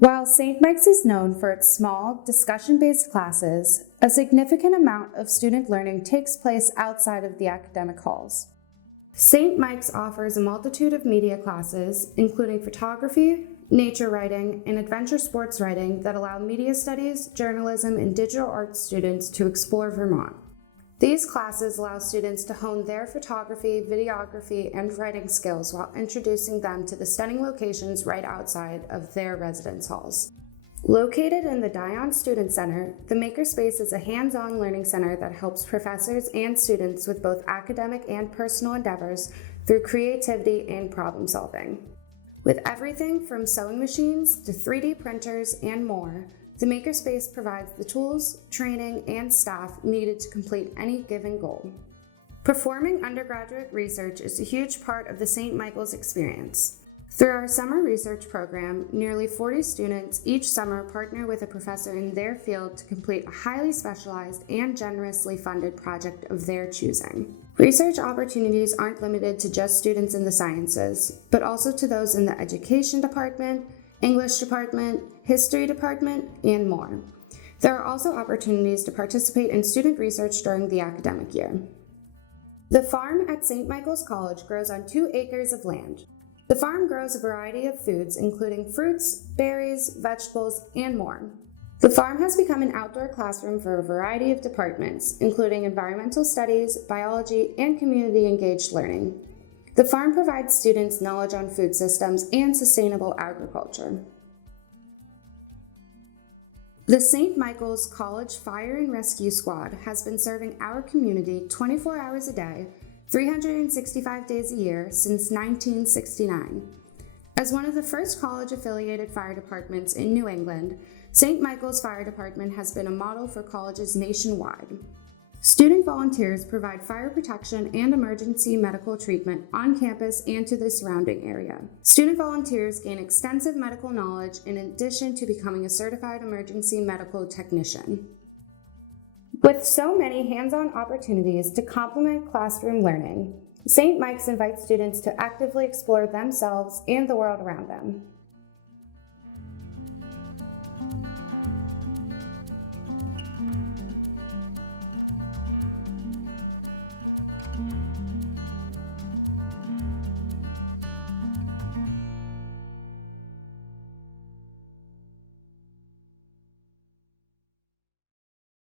While St. Mike's is known for its small, discussion-based classes, a significant amount of student learning takes place outside of the academic halls. St. Mike's offers a multitude of media classes, including photography, nature writing, and adventure sports writing that allow media studies, journalism, and digital arts students to explore Vermont. These classes allow students to hone their photography, videography, and writing skills while introducing them to the stunning locations right outside of their residence halls. Located in the Dion Student Center, the MakerSpace is a hands-on learning center that helps professors and students with both academic and personal endeavors through creativity and problem solving. With everything from sewing machines to 3D printers and more, the MakerSpace provides the tools, training, and staff needed to complete any given goal. Performing undergraduate research is a huge part of the St. Michael's experience. Through our summer research program, nearly 40 students each summer partner with a professor in their field to complete a highly specialized and generously funded project of their choosing. Research opportunities aren't limited to just students in the sciences, but also to those in the education department, English department, history department, and more. There are also opportunities to participate in student research during the academic year. The farm at St. Michael's College grows on 2 acres of land. The farm grows a variety of foods, including fruits, berries, vegetables, and more. The farm has become an outdoor classroom for a variety of departments, including environmental studies, biology, and community-engaged learning. The farm provides students knowledge on food systems and sustainable agriculture. The St. Michael's College Fire and Rescue Squad has been serving our community 24 hours a day, 365 days a year since 1969. As one of the first college-affiliated fire departments in New England, St. Michael's Fire Department has been a model for colleges nationwide. Student volunteers provide fire protection and emergency medical treatment on campus and to the surrounding area. Student volunteers gain extensive medical knowledge in addition to becoming a certified emergency medical technician. With so many hands-on opportunities to complement classroom learning, St. Mike's invites students to actively explore themselves and the world around them.